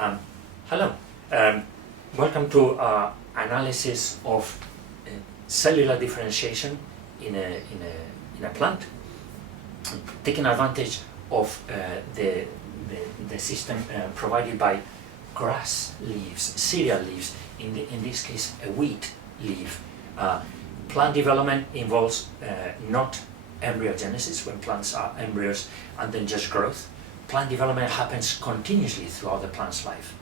Hello, welcome to analysis of cellular differentiation in a plant, taking advantage of the system provided by grass leaves, cereal leaves, in this case a wheat leaf. Plant development involves not embryogenesis, when plants are embryos and then just growth. Plant development happens continuously throughout the plant's life,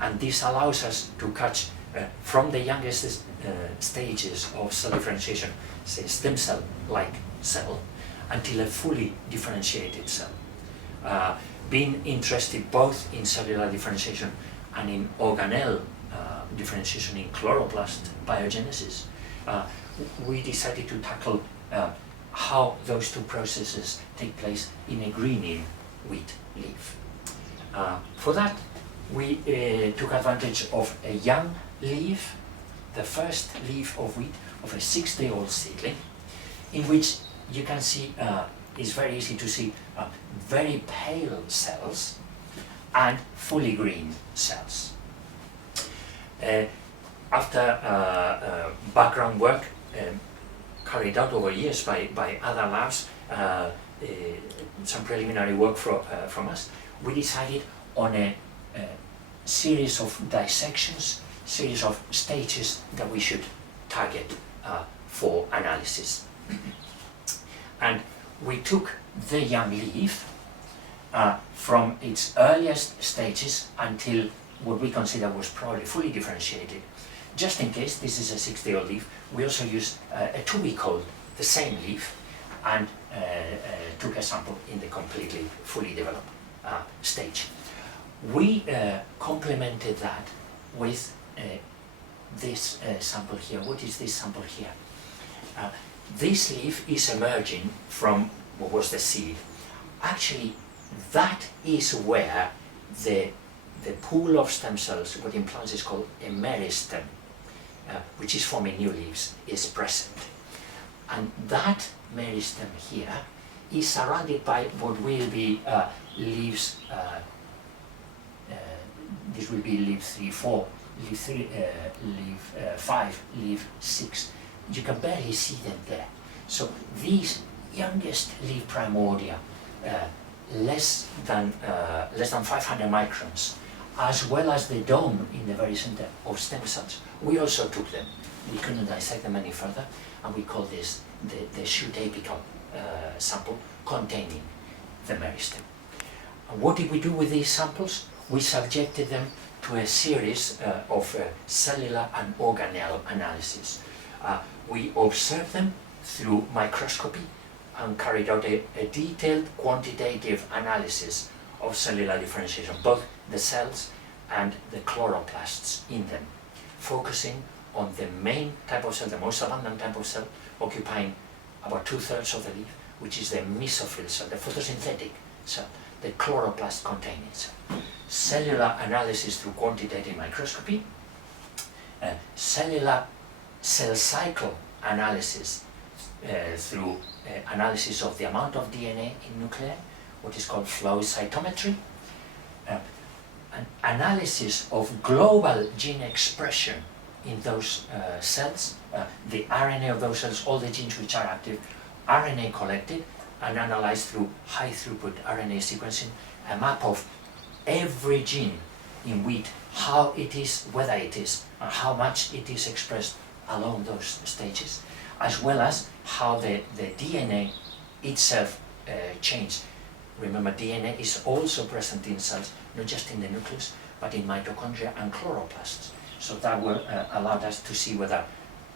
and this allows us to catch from the youngest stages of cell differentiation, say stem cell-like cell, until a fully differentiated cell. Being interested both in cellular differentiation and in organelle differentiation in chloroplast biogenesis, we decided to tackle how those two processes take place in a greening wheat leaf. For that, we took advantage of a young leaf, the first leaf of wheat of a 6-day-old seedling, in which you can see, it's very easy to see very pale cells and fully green cells. After background work carried out over years by other labs, some preliminary work from us, we decided on a series of dissections, series of stages that we should target for analysis. And we took the young leaf from its earliest stages until what we consider was probably fully differentiated. Just in case this is a 6-day-old leaf, we also used a 2-week-old, the same leaf, and took a sample in the completely fully developed stage. We complemented that with this sample here. What is this sample here? This leaf is emerging from what was the seed. Actually, that is where the pool of stem cells, what in plants is called a meristem, which is forming new leaves, is present. And that meristem here is surrounded by what will be leaves, this will be leaf 3, 4, leaf 3, leaf 5, leaf 6. You can barely see them there. So these youngest leaf primordia, less than 500 microns, as well as the dome in the very center of stem cells, we also took them. We couldn't dissect them any further, and we call this the shoot apical sample containing the meristem. And what did we do with these samples? We subjected them to a series of cellular and organelle analysis. We observed them through microscopy and carried out a detailed quantitative analysis of cellular differentiation, both the cells and the chloroplasts in them, focusing on the main type of cell, the most abundant type of cell, occupying about 2/3 of the leaf, which is the mesophyll cell, the photosynthetic cell, the chloroplast containing cell. Cellular analysis through quantitative microscopy, cellular cell cycle analysis through analysis of the amount of DNA in nuclei, what is called flow cytometry, an analysis of global gene expression in those cells, the RNA of those cells, all the genes which are active, RNA collected and analyzed through high throughput RNA sequencing, a map of every gene in wheat, how it is, whether it is, and how much it is expressed along those stages, as well as how the DNA itself changed. Remember, DNA is also present in cells, not just in the nucleus, but in mitochondria and chloroplasts. So that will allowed us to see whether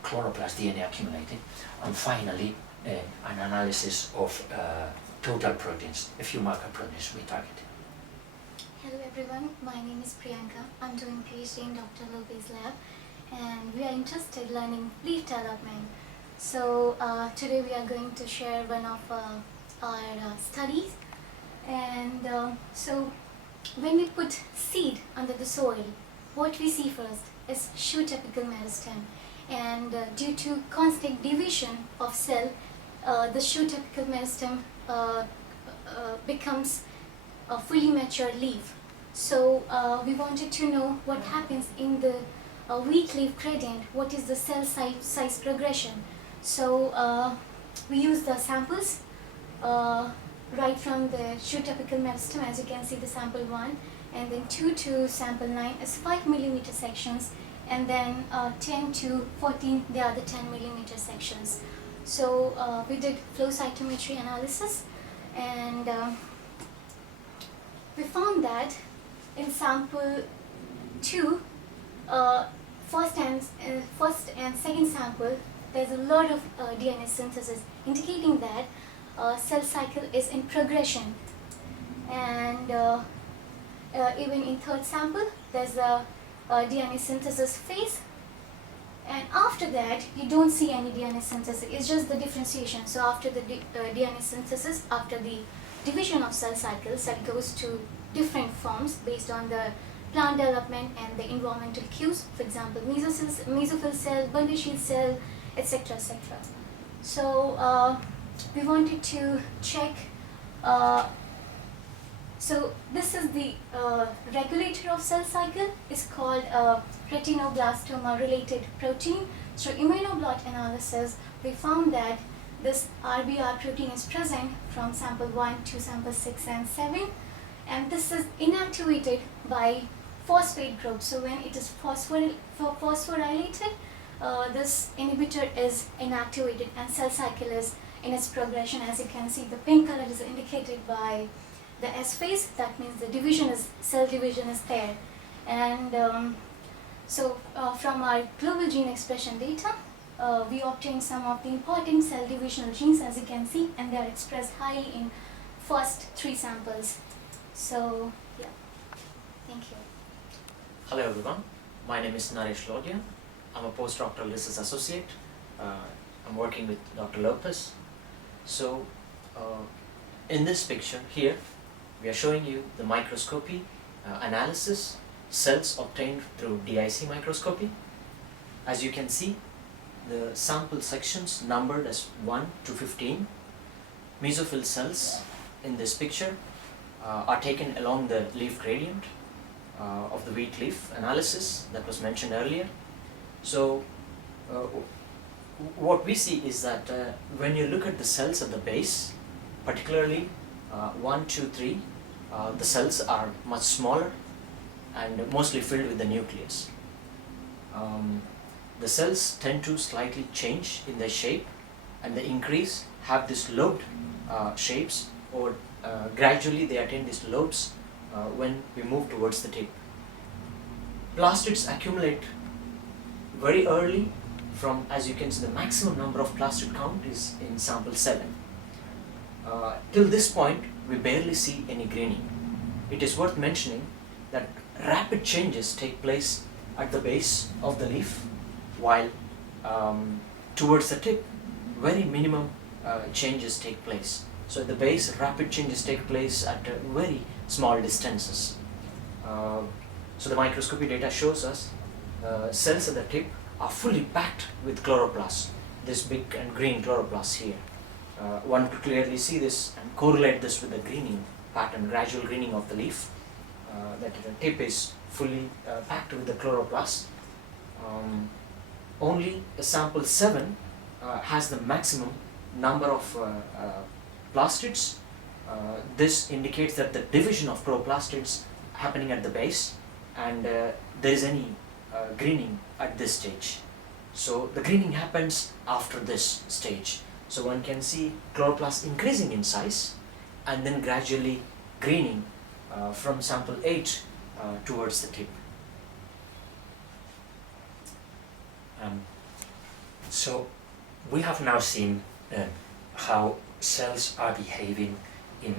chloroplast DNA accumulated. And finally, an analysis of total proteins, a few marker proteins we targeted. Hello everyone, my name is Priyanka. I'm doing PhD in Dr. Lobe's lab, and we are interested in learning leaf development. So today we are going to share one of our studies. And so when we put seed under the soil, what we see first is shoot apical meristem. And due to constant division of cell, the shoot apical meristem becomes a fully mature leaf. So we wanted to know what happens in the weak leaf gradient, what is the cell size progression. So we use the samples right from the shoot apical meristem, as you can see the sample 1, and then 2 to sample 9 is 5 millimeter sections, and then 10 to 14 they are the 10 millimeter sections. So we did flow cytometry analysis, and we found that in sample 2, first and second sample, there's a lot of DNA synthesis, indicating that cell cycle is in progression. And even in third sample, there's a DNA synthesis phase, and after that you don't see any DNA synthesis, it's just the differentiation. So after the DNA synthesis, after the division of cell cycles, that goes to different forms based on the plant development and the environmental cues, for example mesophyll cell, bundle sheath cell, etc., etc. So we wanted to check, so this is the regulator of cell cycle, is called retinoblastoma related protein. Through immunoblot analysis, we found that this RBR protein is present from sample 1 to sample 6 and 7, and this is inactivated by phosphate group. So when it is phosphorylated, this inhibitor is inactivated and cell cycle is in its progression. As you can see, the pink color is indicated by the S phase, that means the cell division is there. And from our global gene expression data, we obtained some of the important cell divisional genes, as you can see, and they are expressed highly in first 3 samples. So yeah, thank you. Hello everyone, my name is Naresh Lodhia. I'm a postdoctoral research associate. I'm working with Dr. Lopez. So in this picture here, we are showing you the microscopy analysis, cells obtained through DIC microscopy. As you can see, the sample sections numbered as 1 to 15. Mesophyll cells in this picture are taken along the leaf gradient of the wheat leaf analysis that was mentioned earlier. So what we see is that when you look at the cells at the base, particularly 1, 2, 3, the cells are much smaller and mostly filled with the nucleus. The cells tend to slightly change in their shape, and the increase have these lobed shapes, or gradually they attain these lobes when we move towards the tip. Plastids accumulate very early from, as you can see, the maximum number of plastid count is in sample 7. Till this point, we barely see any greening. It is worth mentioning that rapid changes take place at the base of the leaf, while towards the tip, very minimum changes take place. So at the base, rapid changes take place at very small distances. So the microscopy data shows us cells at the tip are fully packed with chloroplasts, this big and green chloroplasts here. One could clearly see this and correlate this with the greening pattern, gradual greening of the leaf, that the tip is fully packed with the chloroplasts. Only sample 7 has the maximum number of plastids. This indicates that the division of chloroplastids happening at the base, and there is any greening at this stage. So the greening happens after this stage. So one can see chloroplasts increasing in size and then gradually greening from sample 8 towards the tip. So we have now seen how cells are behaving in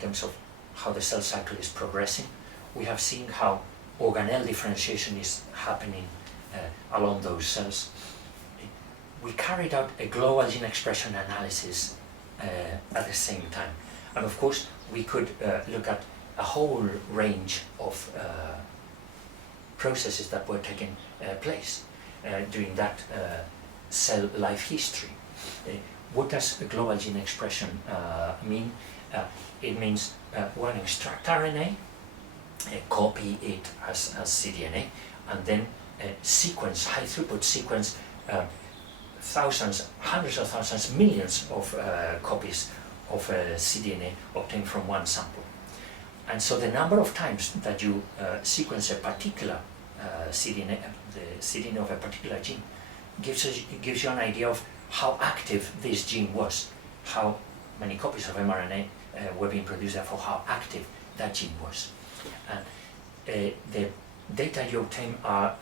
terms of how the cell cycle is progressing. We have seen how organelle differentiation is happening along those cells. We carried out a global gene expression analysis at the same time, and of course we could look at a whole range of processes that were taking place during that cell life history. What does a global gene expression mean? It means one extract RNA copy it as cDNA, and then sequence, high throughput sequence, thousands, hundreds of thousands, millions of copies of cDNA obtained from one sample. And so the number of times that you sequence a particular cDNA, the cDNA of a particular gene, gives you an idea of how active this gene was, how many copies of mRNA were being produced, therefore how active that gene was. And the data you obtain are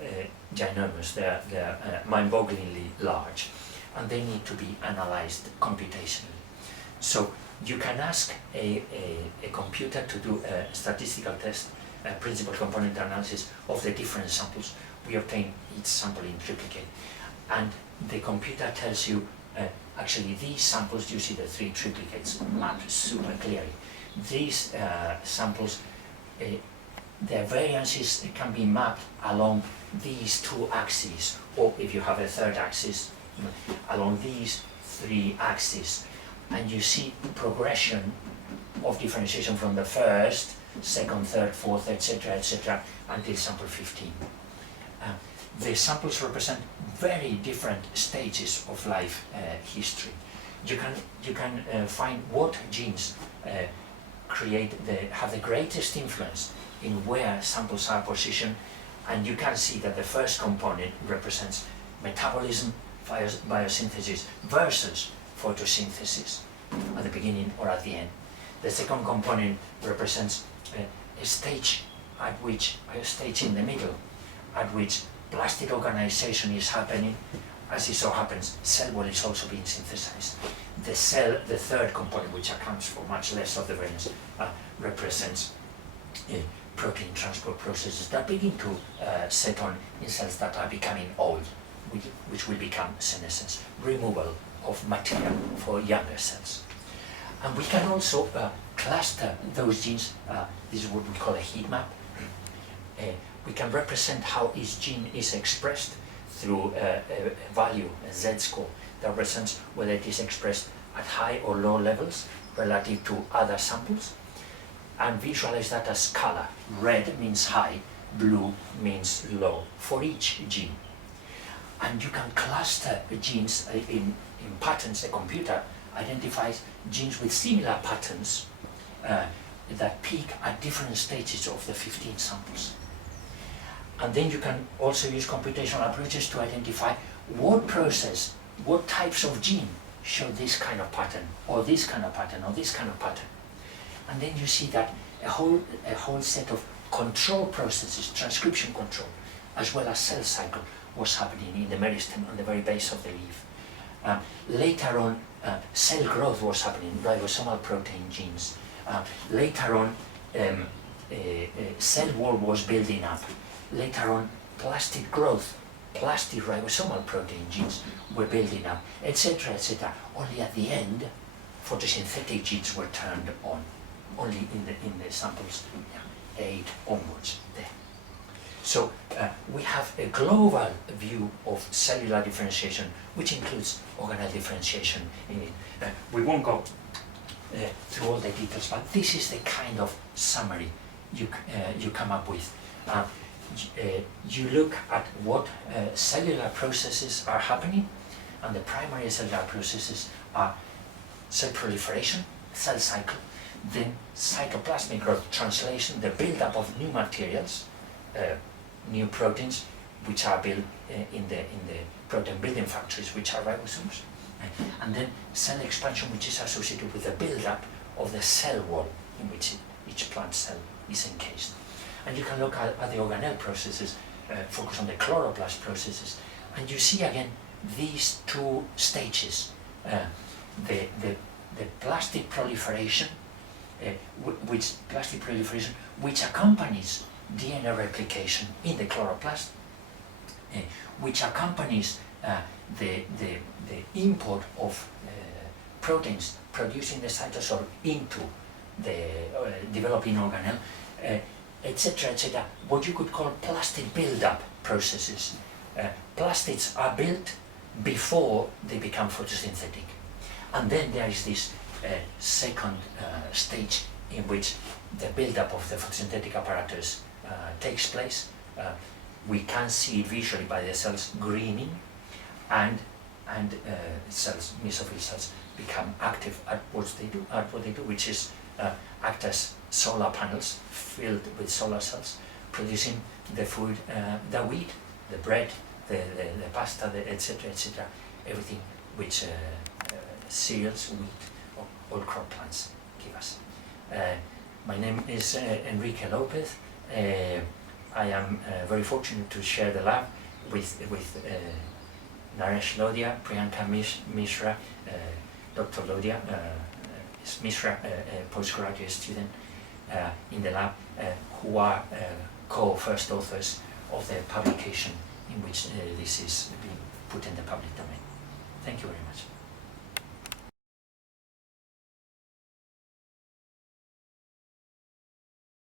ginormous, they're mind-bogglingly large, and they need to be analyzed computationally. So you can ask a computer to do a statistical test, a principal component analysis of the different samples. We obtain each sample in triplicate, and the computer tells you actually these samples, you see the 3 triplicates mapped super clearly. These samples, their variances can be mapped along these 2 axes, or if you have a third axis, along these 3 axes. And you see progression of differentiation from the first, second, third, fourth, etc., until sample 15. The samples represent very different stages of life history. You can find what genes have the greatest influence in where samples are positioned, and you can see that the first component represents metabolism, biosynthesis versus photosynthesis at the beginning or at the end. The second component represents a stage in the middle, at which plastic organization is happening. As it so happens, cell wall is also being synthesized. The third component, which accounts for much less of the variance, represents protein transport processes that begin to set on in cells that are becoming old, which will become senescence, removal of material for younger cells. And we can also cluster those genes. This is what we call a heat map. We can represent how each gene is expressed through a value, a Z-score, that represents whether it is expressed at high or low levels relative to other samples, and visualize that as color. Red means high, blue means low for each gene. And you can cluster genes in patterns. A computer identifies genes with similar patterns that peak at different stages of the 15 samples. And then you can also use computational approaches to identify what process, what types of gene show this kind of pattern, or this kind of pattern, or this kind of pattern. And then you see that a whole set of control processes, transcription control, as well as cell cycle, was happening in the meristem on the very base of the leaf. Later on, cell growth was happening, ribosomal protein genes. Later on, cell wall was building up. Later on, plastic growth, plastic ribosomal protein genes were building up, etc., etc. Only at the end, photosynthetic genes were turned on, only in the samples 8 onwards there. So we have a global view of cellular differentiation, which includes organelle differentiation in it. We won't go through all the details, but this is the kind of summary you come up with. You look at what cellular processes are happening, and the primary cellular processes are cell proliferation, cell cycle, then cytoplasmic growth, translation, the buildup of new materials, new proteins, which are built in the protein building factories, which are ribosomes, and then cell expansion, which is associated with the buildup of the cell wall in which each plant cell is encased. And you can look at the organelle processes, focus on the chloroplast processes, and you see again these 2 stages, the plastic proliferation, which accompanies DNA replication in the chloroplast, which accompanies the import of proteins producing the cytosol into the developing organelle, etc., etc. What you could call plastic build-up processes. Plastids are built before they become photosynthetic, and then there is this second stage in which the buildup of the photosynthetic apparatus takes place. We can see it visually by the cells greening, and cells, mesophyll cells, become active at what they do, which is act as solar panels filled with solar cells, producing the food that we eat, the bread, the pasta, etc., etc., everything which cereals, wheat, all crop plants give us. My name is Enrique Lopez. I am very fortunate to share the lab with Naresh Lodhia, Priyanka Mishra, Dr. Lodhia is Mishra, a postgraduate student in the lab, who are co-first authors of the publication in which this is being put in the public domain. Thank you very much.